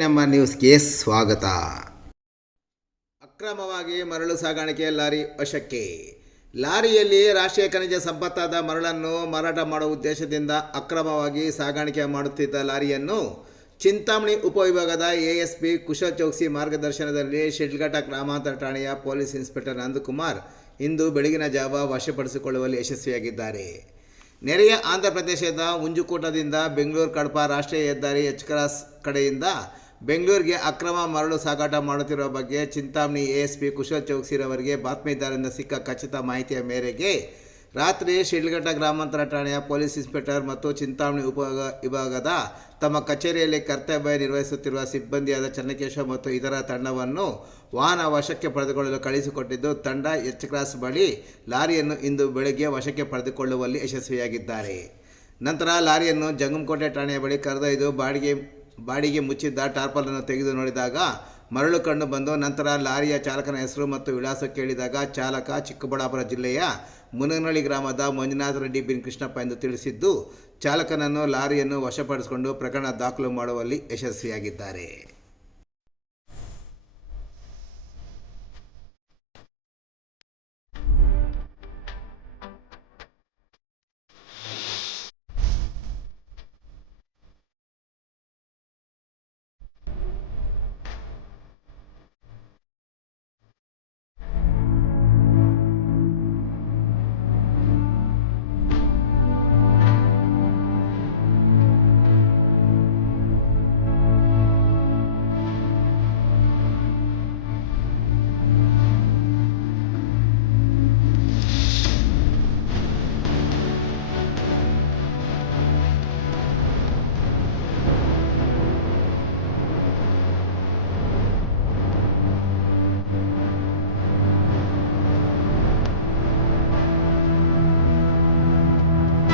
ನಮ್ಮ ನ್ಯೂಸ್ಗೆ ಸ್ವಾಗತ. ಅಕ್ರಮವಾಗಿ ಮರಳು ಸಾಗಾಣಿಕೆ ಲಾರಿ ವಶಕ್ಕೆ. ಲಾರಿಯಲ್ಲಿ ರಾಷ್ಟ್ರೀಯ ಖನಿಜ ಸಂಪತ್ತಾದ ಮರಳನ್ನು ಮಾರಾಟ ಮಾಡುವ ಉದ್ದೇಶದಿಂದ ಅಕ್ರಮವಾಗಿ ಸಾಗಾಣಿಕೆ ಮಾಡುತ್ತಿದ್ದ ಲಾರಿಯನ್ನು ಚಿಂತಾಮಣಿ ಉಪವಿಭಾಗದ ಎಎಸ್ಪಿ ಕುಶಲ್ ಚೌಕ್ಸಿ ಮಾರ್ಗದರ್ಶನದಲ್ಲಿ ಶಿಡ್ಲಘಟ್ಟ ಗ್ರಾಮಾಂತರ ಠಾಣೆಯ ಪೊಲೀಸ್ ಇನ್ಸ್ಪೆಕ್ಟರ್ ನಂದಕುಮಾರ್ ಇಂದು ಬೆಳಗಿನ ಜಾವ ವಶಪಡಿಸಿಕೊಳ್ಳುವಲ್ಲಿ ಯಶಸ್ವಿಯಾಗಿದ್ದಾರೆ. ನೆರೆಯ ಆಂಧ್ರ ಪ್ರದೇಶದ ಉಂಜುಕೋಟದಿಂದ ಬೆಂಗಳೂರು ಕಡಪ ರಾಷ್ಟ್ರೀಯ ಹೆದ್ದಾರಿ ಎಚ್ ಕ್ರಾಸ್ ಕಡೆಯಿಂದ ಬೆಂಗಳೂರಿಗೆ ಅಕ್ರಮ ಮರಳು ಸಾಗಾಟ ಮಾಡುತ್ತಿರುವ ಬಗ್ಗೆ ಚಿಂತಾಮಣಿ ಎಎಸ್ಪಿ ಕುಶಲ್ ಚೌಕ್ಸಿರವರಿಗೆ ಬಾತ್ಮೀದಾರರಿಂದ ಸಿಕ್ಕ ಖಚಿತ ಮಾಹಿತಿಯ ಮೇರೆಗೆ ರಾತ್ರಿ ಶಿಡ್ಲಘಟ್ಟ ಗ್ರಾಮಾಂತರ ಠಾಣೆಯ ಪೊಲೀಸ್ ಇನ್ಸ್ಪೆಕ್ಟರ್ ಮತ್ತು ಚಿಂತಾಮಣಿ ವಿಭಾಗದ ತಮ್ಮ ಕಚೇರಿಯಲ್ಲಿ ಕರ್ತವ್ಯ ನಿರ್ವಹಿಸುತ್ತಿರುವ ಸಿಬ್ಬಂದಿಯಾದ ಚನ್ನಕೇಶವ ಮತ್ತು ಇತರ ತಂಡವನ್ನು ವಾಹನ ವಶಕ್ಕೆ ಪಡೆದುಕೊಳ್ಳಲು ಕಳುಹಿಸಿಕೊಟ್ಟಿದ್ದು, ತಂಡ ಎಚ್ ಕ್ರಾಸ್ ಬಳಿ ಲಾರಿಯನ್ನು ಇಂದು ಬೆಳಗ್ಗೆ ವಶಕ್ಕೆ ಪಡೆದುಕೊಳ್ಳುವಲ್ಲಿ ಯಶಸ್ವಿಯಾಗಿದ್ದಾರೆ. ನಂತರ ಲಾರಿಯನ್ನು ಜಂಗಮಕೋಟೆ ಠಾಣೆಯ ಬಳಿ ಕರೆದೊಯ್ದು ಬಾಡಿಗೆ ಮುಚ್ಚಿದ್ದ ಟಾರ್ಪಲನ್ನು ತೆಗೆದು ನೋಡಿದಾಗ ಮರಳು ಕಂಡು ಬಂದು, ನಂತರ ಲಾರಿಯ ಚಾಲಕನ ಹೆಸರು ಮತ್ತು ವಿಳಾಸ ಕೇಳಿದಾಗ ಚಾಲಕ ಚಿಕ್ಕಬಳ್ಳಾಪುರ ಜಿಲ್ಲೆಯ ಮುನಗನಹಳ್ಳಿ ಗ್ರಾಮದ ಮಂಜುನಾಥ ರೆಡ್ಡಿ ಬಿನ್ ಕೃಷ್ಣಪ್ಪ ಎಂದು ತಿಳಿಸಿದ್ದು, ಚಾಲಕನನ್ನು ಲಾರಿಯನ್ನು ವಶಪಡಿಸಿಕೊಂಡು ಪ್ರಕರಣ ದಾಖಲು ಮಾಡುವಲ್ಲಿ ಯಶಸ್ವಿಯಾಗಿದ್ದಾರೆ.